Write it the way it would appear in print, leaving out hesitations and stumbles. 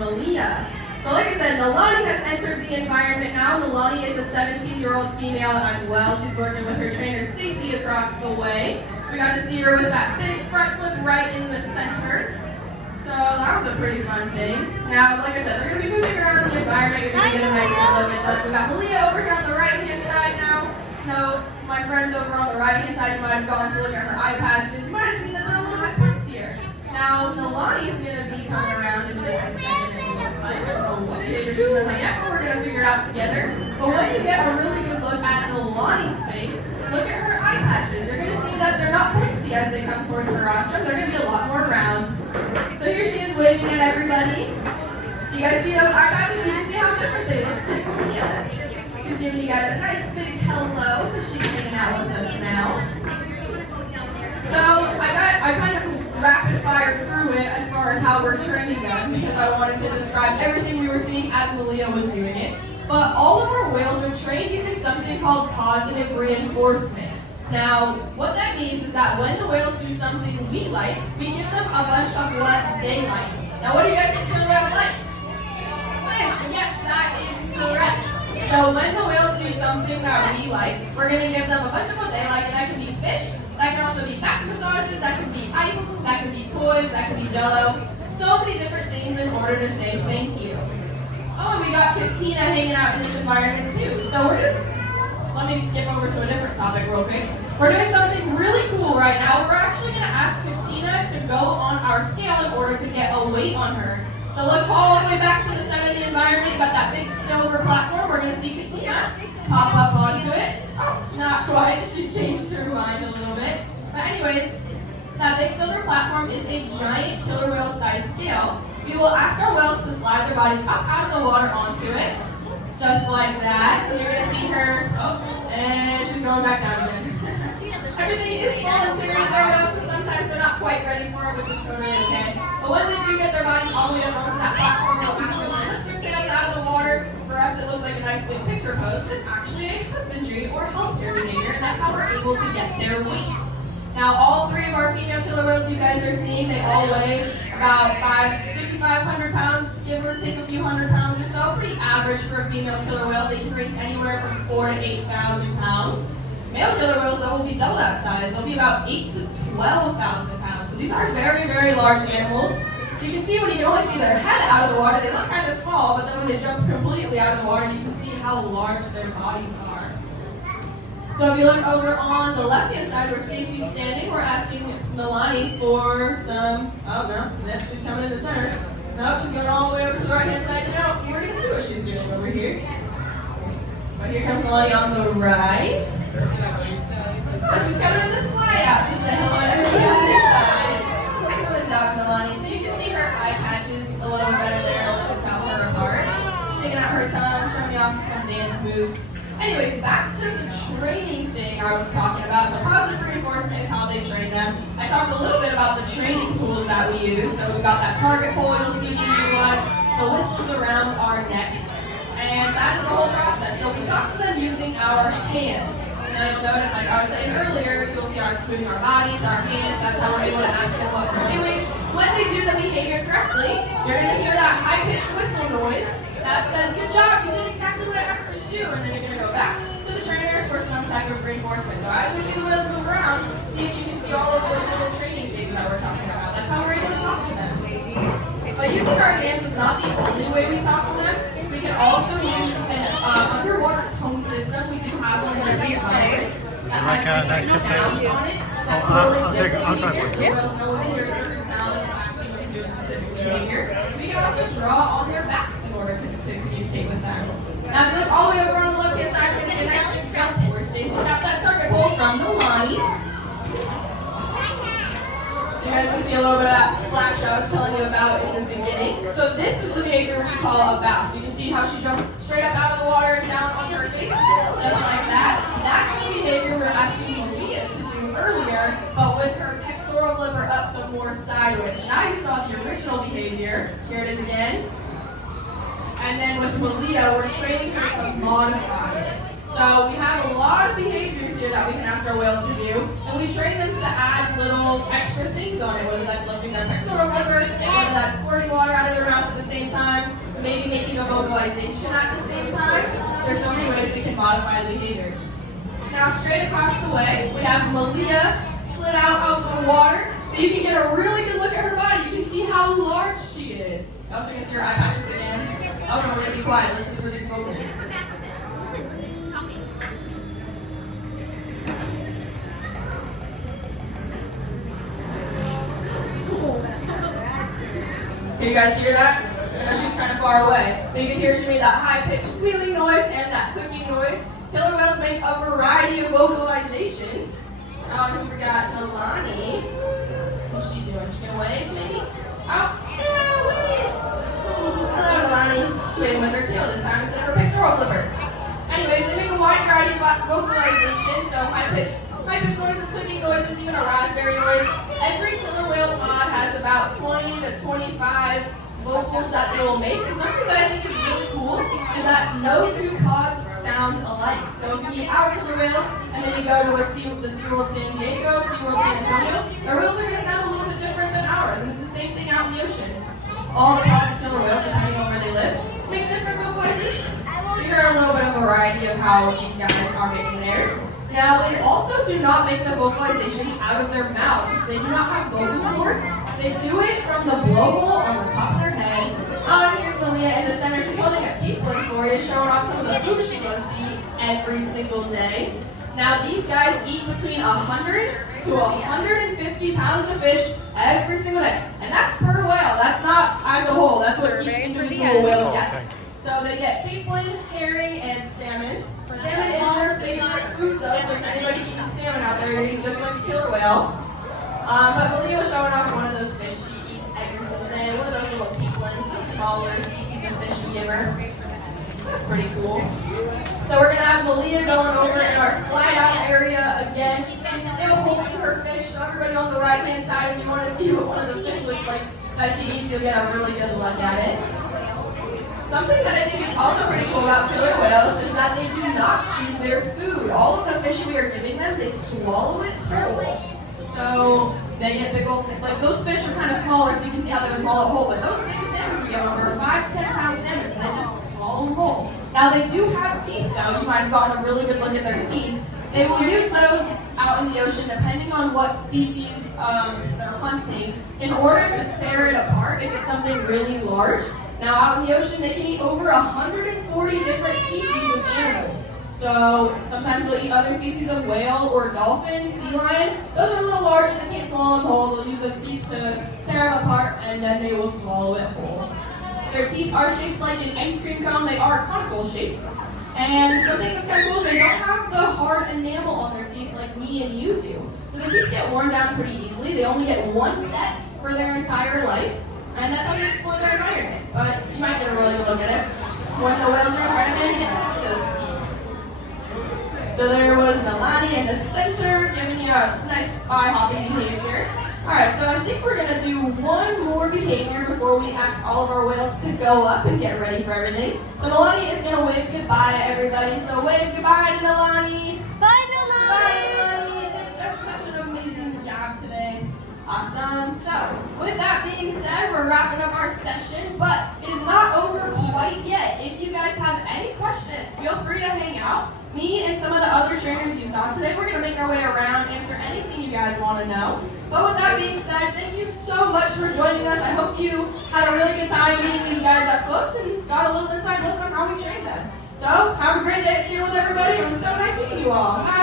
Malia. So like I said, Nalani has entered the environment now. Nalani is a 17-year-old female as well. She's working with her trainer, Stacy, across the way. We got to see her with that big front flip right in the center. So that was a pretty fun thing. Now, like I said, they're going to be moving around the environment. You're going to get a nice good look at them. We got Malia over here on the right-hand side now. Now, my friends over on the right-hand side, you might have gone to look at her eye patches. You might have seen that they're a little bit pinkier. Now, Nalani's going to be coming around in just a second. I don't know what behavior she's done yet, but we're going to figure it out together. But when you get a really good look at Nalani's face, look at her eye patches. You're going to see that they're not pointy as they come towards her rostrum. They're going to be a lot more round. So here she is waving at everybody. You guys see those eye patches? You can see how different they look than Malia's. She's giving you guys a nice big hello because she's hanging out with us now. So I kind of rapid fire through it as far as how we're training them because I wanted to describe everything we were seeing as Malia was doing it. But all of our whales are trained using something called positive reinforcement. Now, what that means is that when the whales do something we like, we give them a bunch of what they like. Now, what do you guys think killer whales like? Fish. Yes, that is correct. So when the whales do something that we like, we're going to give them a bunch of what they like, and that can be fish, that can also be back massages, that can be ice, that can be toys, that can be jello. So many different things in order to say thank you. Oh, and we got Katina hanging out in this environment too. So let me skip over to a different topic real quick. We're doing something really cool right now. We're actually going to ask Katina to go on our scale in order to get a weight on her. So look all the way back to the center of the environment. Got that big silver platform. We're going to see Katina pop up onto it. Oh, not quite. She changed her mind a little bit. But anyways, that big silver platform is a giant killer whale size scale. We will ask our whales to slide their bodies up out of the water onto it. Just like that. You're going to see her, and she's going back down again. Everything is voluntary for whales, so sometimes they're not quite ready for it, which is totally okay. But when they do get their bodies all the way up onto that platform, we'll ask them to lift their tails out of the water. For us, it looks like a nice big picture pose, but it's actually a husbandry or healthcare behavior, and that's how we're able to get their weights. Now, all three of our female killer whales you guys are seeing, they all weigh about 5,500 pounds, give or take a few hundred pounds or so. Pretty average for a female killer whale. They can range anywhere from 4,000 to 8,000 pounds. Male killer whales, though, will be double that size. They'll be about 8,000 to 12,000 pounds. So these are very, very large animals. You can see when you can only see their head out of the water, they look kind of small, but then when they jump completely out of the water, you can see how large their bodies are. So if you look over on the left-hand side where Stacy's standing, we're asking Nalani for some, she's coming in the center. No, she's going all the way over to the right-hand side. No, you're going to see what she's doing over here. But here comes Nalani on the right. But she's coming in the slide out to say hello to everybody on this side. Excellent job, Nalani. So you can see her eye patches a little bit better there. It's out her apart. She's taking out her tongue, showing you off some dance moves. Anyways, back to the training thing I was talking about. So positive reinforcement is how they train them. I talked a little bit about the training tools that we use. So we got that target pole you'll see being utilized, the whistles around our necks, and that is the whole process. So we talk to them using our hands. Now you'll notice, like I was saying earlier, you'll see us moving our bodies, our hands. That's how we're able to ask them what they're doing. When they do the behavior correctly, you're going to hear that high-pitched whistle noise that says, "Good job, you did exactly what I asked you to do," and then you're going to go back to the trainer for some type of reinforcement. So as you see the wheels move around, see if you can see all of those little training things that we're talking about. That's how we're able to talk to them. But using our hands is not the only way we talk to them. We can also use an underwater tone system. We do have one in this environment that has different sounds on it that correlates different behaviors. So whales know when they hear a certain sound and it's asking them to do a specific behavior. We can also draw on their backs in order to communicate with them. Now, if you look all the way over on the left-hand side, you're going to see a nice big jump where Stacy tapped that target pole from Nalani. So you guys can see a little bit of that splash I was telling you about in the beginning. So this is the behavior we call a bow. So you can see how she jumps straight up out of the water and down on her face, just like that. That's the behavior we're asking Malia to do earlier, but with her pectoral flipper up some more sideways. Now you saw the original behavior. Here it is again. And then with Malia, we're training her to modify it. So we have a lot of behaviors here that we can ask our whales to do, and we train them to add little extra things on it, whether that's lifting their pectoral flipper, whether that's squirting water out of their mouth at the same time, maybe making a vocalization at the same time. There's so many ways we can modify the behaviors. Now straight across the way, we have Malia slid out of the water, so you can get a really good look at her body. You can see how large she is. You also can see her eye patches again. Oh no, we're gonna be quiet, listen for these vocals. Can you guys hear that? I know she's kind of far away. But you can hear she made that high-pitched squealing noise and that clicking noise. Killer whales make a variety of vocalizations. We got Nalani. What's she doing? She's gonna wave, maybe? Oh, yeah, wave! Hello, Nalani. She's waving with her tail this time instead of her pectoral flipper. Anyways, they make a wide variety of vocalizations. So high-pitched noises, clicking noises, even a raspberry noise. Every killer whale pod has about 20 to 25 vocals that they will make. And something that I think is really cool is that no two pods sound alike. So if you meet our killer whales and then you go to the SeaWorld San Diego, SeaWorld San Antonio, their whales are going to sound a little bit different than ours. And it's the same thing out in the ocean. All the pods of killer whales, depending on where they live, make different vocalizations. So you heard a little bit of variety of how these guys are making theirs. Now, they also do not make the vocalizations out of their mouths. They do not have vocal cords. They do it from the blowhole on the top of their head. Here's Malia in the center. She's holding a peepling for you, showing off some of the food she loves to eat every single day. Now, these guys eat between 100 to 150 pounds of fish every single day. And that's per whale. That's not as a whole. That's what each individual whale gets. So they get peepling, herring, and salmon. Salmon is their favorite food though, so if anybody eating salmon out there, you're eating just like a killer whale. But Malia was showing off one of those fish she eats every single day, one of those little peeplins, the smaller species of fish we give her. So that's pretty cool. So we're gonna have Malia going over in our slide out area again. She's still holding her fish, so everybody on the right hand side, if you want to see what one of the fish looks like that she eats, you'll get a really good look at it. Something that I think is also pretty cool about killer whales is that they do not chew their food. All of the fish we are giving them, they swallow it whole. So they get big old, like those fish are kind of smaller so you can see how they would swallow it whole, but those big salmon we give them are 5 to 10 pound salmon and they just swallow them whole. Now they do have teeth though, you might have gotten a really good look at their teeth. They will use those out in the ocean depending on what species they're hunting in order to tear it apart if it's something really large. Now out in the ocean, they can eat over 140 different species of animals. So sometimes they'll eat other species of whale or dolphin, sea lion. Those are a little larger, they can't swallow them whole. They'll use those teeth to tear them apart and then they will swallow it whole. Their teeth are shaped like an ice cream cone. They are conical shapes. And something that's kind of cool is they don't have the hard enamel on their teeth like me and you do. So the teeth get worn down pretty easily. They only get one set for their entire life. And that's how they explore their environment. But you might get a really good look at it. When the whales are in front of you, you get to see those teeth. So there was Nalani in the center, giving you a nice eye-hopping behavior. Alright, so I think we're going to do one more behavior before we ask all of our whales to go up and get ready for everything. So Nalani is going to wave goodbye to everybody. So wave goodbye to Nalani. Bye, Nalani. Bye, Nalani. You did just such an amazing job today. Awesome. So, with that being said, we're wrapping up our session, but it is not over quite yet. If you guys have any questions, feel free to hang out. Me and some of the other trainers you saw today, we're going to make our way around, answer anything you guys want to know. But with that being said, thank you so much for joining us. I hope you had a really good time meeting these guys up close and got a little inside look on how we train them. So, have a great day at SeaWorld, everybody. It was so nice meeting you all. Bye.